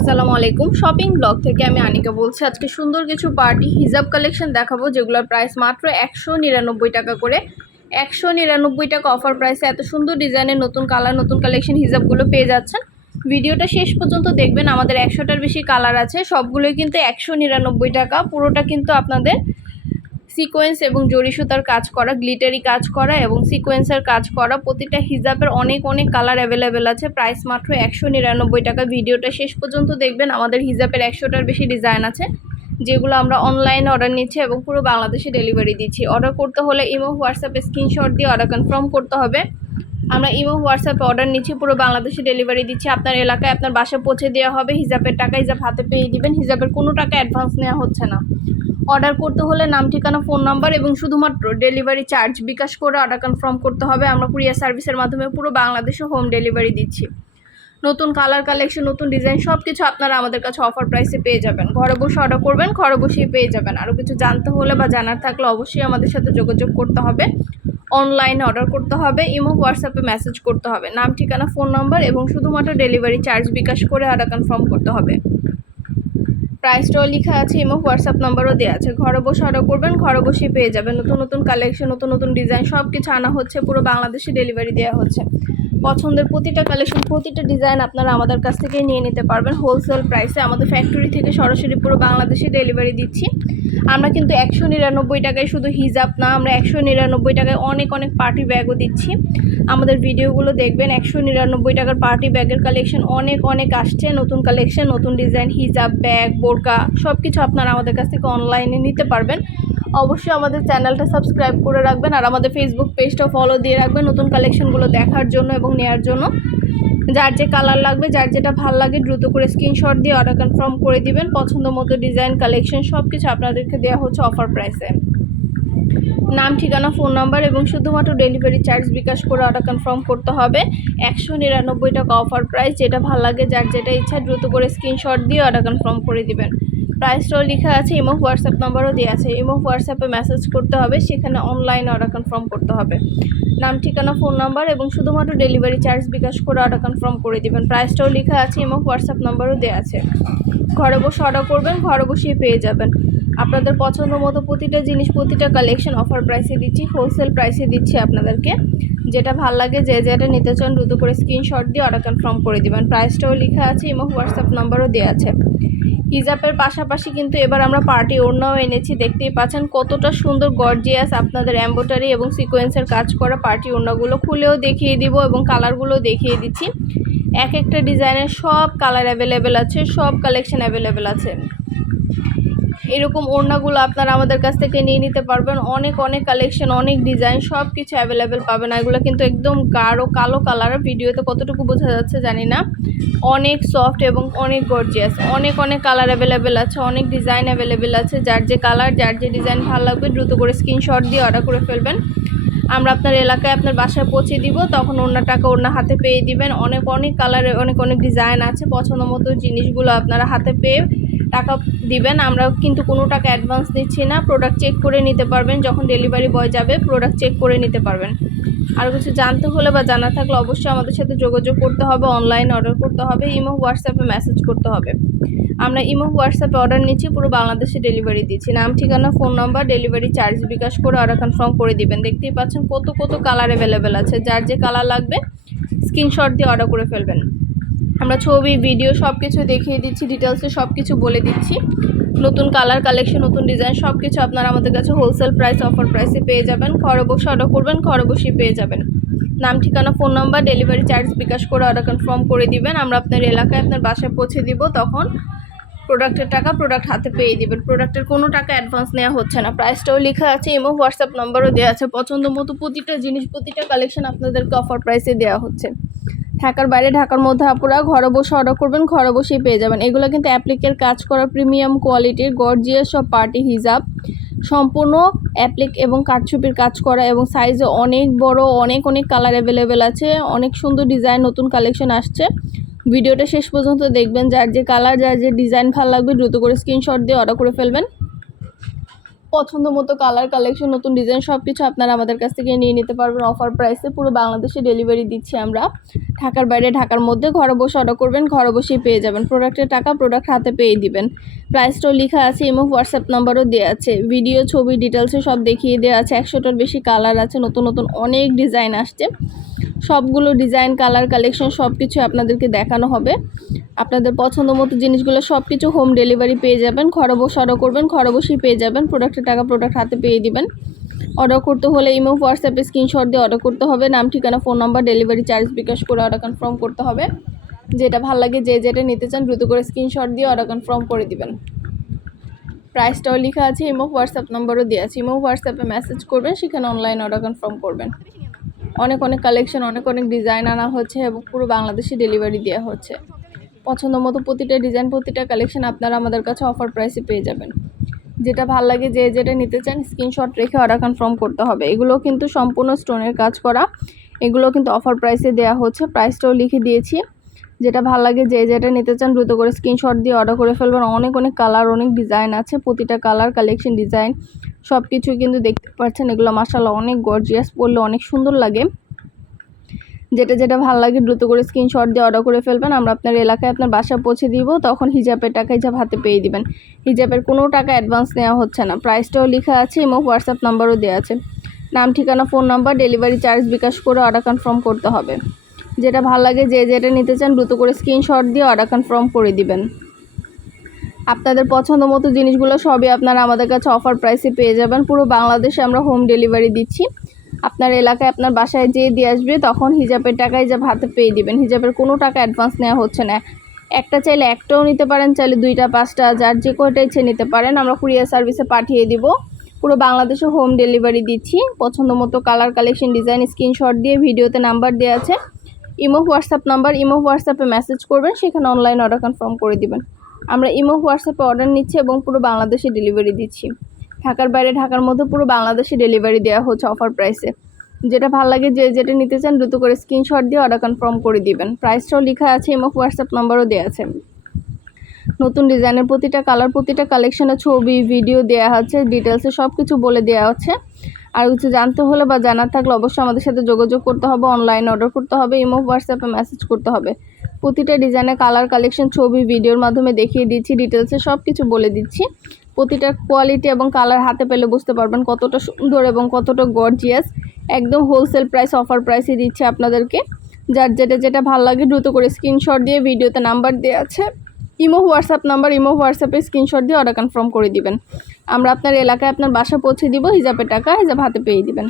আসসালামু আলাইকুম। Shopping blog থেকে আমি আনিকা বলছি, আজকে সুন্দর কিছু পার্টি হিজাব কালেকশন দেখাবো, যেগুলোর প্রাইস মাত্র একশো নিরানব্বই টাকা করে। একশো নিরানব্বই টাকা অফার প্রাইসে এত সুন্দর ডিজাইনের নতুন কালার নতুন কালেকশন হিজাবগুলো পেয়ে যাচ্ছেন। ভিডিওটা শেষ পর্যন্ত দেখবেন, আমাদের একশোটার বেশি কালার আছে, সবগুলোই কিন্তু একশো নিরানব্বই টাকা, পুরোটা কিন্তু আপনাদের সিকোয়েন্স এবং জরি সুতার কাজ করা গ্লিটারি কাজ করা এবং সিকোয়েন্সের কাজ করা, প্রতিটা হিজাবের অনেক অনেক কালার অ্যাভেলেবেল আছে। প্রাইস মাত্র একশো নিরানব্বই টাকা। ভিডিওটা শেষ পর্যন্ত দেখবেন। আমাদের হিজাবের একশোটার বেশি ডিজাইন আছে, যেগুলো আমরা অনলাইন অর্ডার নিচ্ছি এবং পুরো বাংলাদেশে ডেলিভারি দিচ্ছি। অর্ডার করতে হলে ইমো হোয়াটসঅ্যাপে স্ক্রিনশট দিয়ে অর্ডার কনফার্ম করতে হবে। আমরা ইমো, হোয়াটসঅ্যাপে অর্ডার নিচ্ছি, পুরো বাংলাদেশে ডেলিভারি দিচ্ছি। আপনার এলাকায় আপনার বাসায় পৌঁছে দেওয়া হবে, হিজাবের টাকা হিজাব হাতে পেয়ে দিবেন। হিজাবের কোনো টাকা অ্যাডভান্স নেওয়া হচ্ছে না। অর্ডার করতে হলে নাম, ঠিকানা ফোন নাম্বার এবং শুধুমাত্র ডেলিভারি চার্জ বিকাশ করে অর্ডার কনফার্ম করতে হবে। আমরা কুরিয়ার সার্ভিসের মাধ্যমে পুরো বাংলাদেশে হোম ডেলিভারি দিচ্ছি। নতুন কালার কালেকশন নতুন ডিজাইন সব কিছু আপনারা আমাদের কাছে অফার প্রাইসে পেয়ে যাবেন। ঘরে বসে অর্ডার করবেন, ঘরে বসেই পেয়ে যাবেন। আরও কিছু জানতে হলে বা জানার থাকলে অবশ্যই আমাদের সাথে যোগাযোগ করতে হবে। অনলাইনে অর্ডার করতে হবে ইমো হোয়াটসঅ্যাপে মেসেজ করতে হবে। নাম, ঠিকানা ফোন নম্বর এবং শুধুমাত্র ডেলিভারি চার্জ বিকাশ করে অর্ডার কনফার্ম করতে হবে। প্রাইসটাও লেখা আছে এবং হোয়াটসঅ্যাপ নাম্বারও দেওয়া আছে। ঘরে বসে অর্ডার করবেন, ঘরে বসে পেয়ে যাবেন। নতুন নতুন কালেকশন নতুন নতুন ডিজাইন সব কিছু আনা হচ্ছে, পুরো বাংলাদেশে ডেলিভারি দেওয়া হচ্ছে। পছন্দের প্রতিটা কালেকশন প্রতিটা ডিজাইন আপনারা আমাদের কাছ থেকে নিয়ে নিতে পারবেন। হোলসেল প্রাইসে আমাদের ফ্যাক্টরি থেকে সরাসরি পুরো বাংলাদেশে ডেলিভারি দিচ্ছি। আমরা কিন্তু একশো নিরানব্বই টাকায় শুধু হিজাব না, আমরা একশো নিরানব্বই টাকায় অনেক অনেক পার্টি ব্যাগও দিচ্ছি। আমাদের ভিডিওগুলো দেখবেন, একশো নিরানব্বই টাকার পার্টি ব্যাগের কালেকশন অনেক অনেক আসছে। নতুন কালেকশন নতুন ডিজাইন হিজাব ব্যাগ বোরকা সব কিছু আপনারা আমাদের কাছ থেকে অনলাইনে নিতে পারবেন। অবশ্যই আমাদের চ্যানেলটা সাবস্ক্রাইব করে রাখবেন আর আমাদের ফেসবুক পেজটা ফলো দিয়ে রাখবেন নতুন কালেকশনগুলো দেখার জন্য এবং নেওয়ার জন্য। যার যে কালার লাগবে, যার যেটা ভালো লাগে দ্রুত করে স্ক্রিনশট দিয়ে অর্ডার কনফার্ম করে দিবেন। পছন্দ মতো ডিজাইন কালেকশন সব কিছু আপনাদেরকে দেওয়া হচ্ছে অফার প্রাইসে নাম, ঠিকানা ফোন নাম্বার এবং শুধুমাত্র ডেলিভারি চার্জ বিকাশ করে অর্ডার কনফার্ম করতে হবে। একশো নিরানব্বই টাকা অফার প্রাইস যেটা ভালো লাগে, যার যেটা ইচ্ছা দ্রুত করে স্ক্রিনশট দিয়ে অর্ডার কনফার্ম করে দিবেন। প্রাইসটাও লেখা আছে ইমো হোয়াটসঅ্যাপ নাম্বারও দেওয়া আছে। ইমো হোয়াটসঅ্যাপে মেসেজ করতে হবে, সেখানে অনলাইন অর্ডার কনফার্ম করতে হবে। নাম, ঠিকানা, ফোন নাম্বার এবং শুধুমাত্র ডেলিভারি চার্জ বিকাশ করে অর্ডার কনফার্ম করে দিবেন। প্রাইসটাও লেখা আছে ইমো হোয়াটসঅ্যাপ নাম্বারও দেওয়া আছে। ঘরে বসে অর্ডার করবেন, ঘরে বসেই পেয়ে যাবেন। আপনাদের পছন্দ মতো প্রতিটা জিনিস, প্রতিটা কালেকশন অফার প্রাইসে দিচ্ছি, হোলসেল প্রাইসে দিচ্ছি আপনাদেরকে। যেটা ভালো লাগে, যে যেটা নিতে চান, দ্রুত করে স্ক্রিনশট দিয়ে অর্ডার কনফার্ম করে দিবেন। প্রাইসটাও লেখা আছে ইমো হোয়াটসঅ্যাপ নাম্বারও দেওয়া আছে। হিজাবের পাশাপাশি কিন্তু এবার আমরা পার্টি ওড়নাও এনেছি। দেখতেই পাচ্ছেন কতটা সুন্দর গর্জিয়াস আপনাদের অ্যাম্বোটারি এবং সিকোয়েন্সের কাজ করা পার্টি ওড়নাগুলো খুলেও দেখিয়ে দিব এবং কালারগুলো দেখিয়ে দিচ্ছি। এক একটা ডিজাইনের সব কালার অ্যাভেলেবেল আছে, সব কালেকশন অ্যাভেলেবেল আছে। এরকম ওড়নাগুলো আপনারা আমাদের কাছ থেকে নিয়ে নিতে পারবেন। অনেক অনেক কালেকশন অনেক ডিজাইন সব কিছু অ্যাভেলেবেল পাবেন এগুলো কিন্তু একদম গাঢ়, কালো কালার ভিডিওতে কতটুকু বোঝা যাচ্ছে জানি না। অনেক সফট এবং অনেক গর্জিয়াস অনেক অনেক কালার অ্যাভেলেবেল আছে, অনেক ডিজাইন অ্যাভেলেবেল আছে। যার যে কালার যার যে ডিজাইন ভালো লাগবে, দ্রুত করে স্ক্রিনশট দিয়ে অর্ডার করে ফেলবেন। আমরা আপনার এলাকায় আপনার বাসায় পৌঁছে দিব, তখন অন্য টাকা অন্য হাতে পেয়ে দিবেন। অনেক অনেক কালারের অনেক অনেক ডিজাইন আছে। পছন্দ মতো জিনিসগুলো আপনারা হাতে পেয়ে টাকা দিবেন, আমরা কিন্তু কোনো টাকা অ্যাডভান্স দিচ্ছি না। প্রোডাক্ট চেক করে নিতে পারবেন, যখন ডেলিভারি বয় যাবে প্রোডাক্ট চেক করে নিতে পারবেন। আর কিছু জানতে হলে বা জানা থাকলে অবশ্যই আমাদের সাথে যোগাযোগ করতে হবে অনলাইন অর্ডার করতে হবে ইমো হোয়াটসঅ্যাপে মেসেজ করতে হবে। আমরা ইমো হোয়াটসঅ্যাপে অর্ডার নিচ্ছি, পুরো বাংলাদেশে ডেলিভারি দিচ্ছি। নাম, ঠিকানা phone number delivery charge bKash করে অর্ডার কনফার্ম করে দিবেন। দেখতেই পাচ্ছেন কত কত কালার অ্যাভেলেবেল আছে। যার যে কালার লাগবে স্ক্রিনশট দিয়ে অর্ডার করে ফেলবেন। আমরা ছবি ভিডিও সব কিছু দেখিয়ে দিচ্ছি ডিটেলসে সব কিছু বলে দিচ্ছি। নতুন কালার কালেকশন নতুন ডিজাইন সব কিছু আপনারা আমাদের কাছে হোলসেল প্রাইস অফার প্রাইসে পেয়ে যাবেন। ঘরে বসে অর্ডার করবেন, ঘরে বসেই পেয়ে যাবেন। নাম, ঠিকানা phone number delivery charge bKash করে অর্ডার কনফার্ম করে দিবেন। আমরা আপনার এলাকায় আপনার বাসায় পৌঁছে দিব, তখন প্রোডাক্টের টাকা প্রোডাক্ট হাতে পেয়ে দিবেন। প্রোডাক্টের কোনো টাকা অ্যাডভান্স নেওয়া হচ্ছে না। প্রাইসটাও লেখা আছে এবং হোয়াটসঅ্যাপ নম্বরও দেওয়া আছে। পছন্দ মতো প্রতিটা জিনিস, প্রতিটা কালেকশন আপনাদেরকে অফার প্রাইসে দেওয়া হচ্ছে। ঢাকার বাইরে, ঢাকার মধ্যে আপুরা ঘরে বসে অর্ডার করবেন, ঘরে বসেই পেয়ে যাবেন। এগুলো কিন্তু অ্যাপ্লিকের কাজ করা প্রিমিয়াম কোয়ালিটির গর্জিয়াস সব পার্টি হিজাব। সম্পূর্ণ অ্যাপ্লিক এবং কাঠছুপির কাজ করা এবং সাইজে অনেক বড়, অনেক অনেক কালার অ্যাভেলেবেল আছে। অনেক সুন্দর ডিজাইন নতুন কালেকশন আসছে। ভিডিওটা শেষ পর্যন্ত দেখবেন। যার যে কালার যার যে ডিজাইন ভালো লাগবে, দ্রুত করে স্ক্রিনশট দিয়ে অর্ডার করে ফেলবেন। পছন্দ মতো কালার কালেকশন নতুন ডিজাইন সব কিছু আপনারা আমাদের কাছ থেকে নিয়ে নিতে পারবেন। অফার প্রাইসে পুরো বাংলাদেশে ডেলিভারি দিচ্ছি আমরা। ঢাকার বাইরে, ঢাকার মধ্যে ঘরে বসে অর্ডার করবেন, ঘরে বসেই পেয়ে যাবেন। প্রোডাক্টের টাকা প্রোডাক্ট হাতে পেয়ে দিবেন। প্রাইসটাও লেখা আছে এবং হোয়াটসঅ্যাপ নাম্বারও দেওয়া আছে। ভিডিও ছবি ডিটেলসে সব দেখিয়ে দেওয়া আছে। একশোটার বেশি কালার আছে, নতুন নতুন অনেক ডিজাইন আসছে। সবগুলো ডিজাইন কালার কালেকশন সব কিছু আপনাদেরকে দেখানো হবে। আপনাদের পছন্দ মতো জিনিসগুলো সব কিছু হোম ডেলিভারি পেয়ে যাবেন। ঘরে অর্ডার করবেন, ঘরে বসেই পেয়ে যাবেন। প্রোডাক্টের টাকা প্রোডাক্ট হাতে পেয়ে দিবেন। অর্ডার করতে হলে ইমো হোয়াটসঅ্যাপে স্ক্রিনশট দিয়ে অর্ডার করতে হবে। নাম, ঠিকানা phone number delivery charge bKash করে অর্ডার কনফার্ম করতে হবে। যেটা ভালো লাগে, যে যেটা নিতে চান দ্রুত করে স্ক্রিনশট দিয়ে অর্ডার কনফার্ম করে দিবেন। প্রাইসটাও লেখা আছে ইমো হোয়াটসঅ্যাপ নম্বরও দেওয়া আছে। ইমো হোয়াটসঅ্যাপে মেসেজ করবেন, সেখানে অনলাইন অর্ডার কনফার্ম করবেন। অনেক অনেক কালেকশন অনেক অনেক ডিজাইন আনা হচ্ছে এবং পুরো বাংলাদেশে ডেলিভারি দেওয়া হচ্ছে। পছন্দ মতো প্রতিটা ডিজাইন প্রতিটা কালেকশন আপনারা আমাদের কাছে অফার প্রাইসে পেয়ে যাবেন। যেটা ভালো লাগে, যে যেটা নিতে চান স্ক্রিনশট রেখে অর্ডার কনফার্ম করতে হবে। এগুলো কিন্তু সম্পূর্ণ স্টোনের কাজ করা। এগুলো কিন্তু অফার প্রাইসে দেওয়া হচ্ছে। প্রাইসটাও লিখে দিয়েছি। যেটা ভালো লাগে যে যেটা নিতে চান দ্রুত করে স্ক্রিনশট দিয়ে অর্ডার করে ফেলবেন। অনেক অনেক কালার অনেক ডিজাইন আছে। প্রতিটা কালার কালেকশন ডিজাইন সব কিছুই কিন্তু দেখতে পাচ্ছেন। এগুলো মাসাল্লাহ অনেক গর্জিয়াস পরলে অনেক সুন্দর লাগে। যেটা যেটা ভালো লাগে দ্রুত করে স্ক্রিনশট দিয়ে অর্ডার করে ফেলবেন। আমরা আপনার এলাকায় আপনার বাসা পৌঁছে দিব। তখন হিজাবের টাকা হিজাব হাতে পেয়ে দিবেন। হিজাবের কোনো টাকা অ্যাডভান্স নেওয়া হচ্ছে না। প্রাইসটাও লেখা আছে এবং হোয়াটসঅ্যাপ নাম্বারও দেওয়া আছে। নাম, ঠিকানা phone number delivery charge bKash করে অর্ডার কনফার্ম করতে হবে। যেটা ভালো লাগে যে যেটা নিতে চান দ্রুত করে স্ক্রিনশট দিয়ে অর্ডার কনফার্ম করে দিবেন। আপনাদের পছন্দ মতো জিনিসগুলো সবই আপনারা আমাদের কাছে অফার প্রাইসে পেয়ে যাবেন। পুরো বাংলাদেশে আমরা হোম ডেলিভারি দিচ্ছি। আপনার এলাকায় আপনার বাসায় যেয়ে দিয়ে আসবে তখন হিজাবের টাকা হিজাব হাতে পেয়ে দিবেন। হিজাবের কোনো টাকা অ্যাডভান্স নেওয়া হচ্ছে না। একটা চাইলে একটাও নিতে পারেন, চাইলে দুইটা, পাঁচটা, যার যে কয়টা ইচ্ছে নিতে পারেন। আমরা কুরিয়ার সার্ভিসে পাঠিয়ে দিব। পুরো বাংলাদেশে হোম ডেলিভারি দিচ্ছি। পছন্দ মতো কালার কালেকশন ডিজাইন স্ক্রিনশট দিয়ে ভিডিওতে নাম্বার দেওয়া আছে। ইমো হোয়াটসঅ্যাপ নাম্বার, ইমো হোয়াটসঅ্যাপে মেসেজ করবেন, সেখানে অনলাইন অর্ডার কনফার্ম করে দিবেন। আমরা ইমো হোয়াটসঅ্যাপে অর্ডার নিচ্ছি এবং পুরো বাংলাদেশে ডেলিভারি দিচ্ছি। ঢাকার বাইরে, ঢাকার মধ্যে পুরো বাংলাদেশে ডেলিভারি দেওয়া হচ্ছে অফার প্রাইসে যেটা ভালো লাগে যে যেটা নিতে চান, দ্রুত করে স্ক্রিনশট দিয়ে অর্ডার কনফার্ম করে দিবেন। প্রাইসটাও লেখা আছে, ইমো হোয়াটসঅ্যাপ নাম্বারও দেওয়া আছে। নতুন ডিজাইনের প্রতিটা কালার প্রতিটা কালেকশনের ছবি ভিডিও দেওয়া আছে ডিটেলসে সব কিছু বলে দেওয়া হচ্ছে। আর কিছু জানতে হলে বা জানার থাকলে অবশ্যই আমাদের সাথে যোগাযোগ করতে হবে অনলাইন অর্ডার করতে হবে, ইমো হোয়াটসঅ্যাপে মেসেজ করতে হবে। প্রতিটা ডিজাইনের কালার কালেকশন ছবি ভিডিওর মাধ্যমে দেখিয়ে দিচ্ছি ডিটেলসে সব কিছু বলে দিচ্ছি। প্রতিটা কোয়ালিটি এবং কালার হাতে পেলে বুঝতে পারবেন কতটা সুন্দর এবং কতটা গর্জিয়াস একদম হোলসেল প্রাইস অফার প্রাইসে দিচ্ছে আপনাদেরকে। যার যেটা যেটা ভালো লাগে দ্রুত করে স্ক্রিনশট দিয়ে ভিডিওতে নাম্বার দেওয়া আছে। ইমো, হোয়াটসঅ্যাপ নাম্বার, ইমো, হোয়াটসঅ্যাপে স্ক্রিনশট দিয়ে অর্ডার কনফার্ম করে দিবেন। আমরা আপনার এলাকায় আপনার বাসা পৌঁছে দিব, হিজাবের টাকা, হিজাব হাতে পেয়ে দিবেন।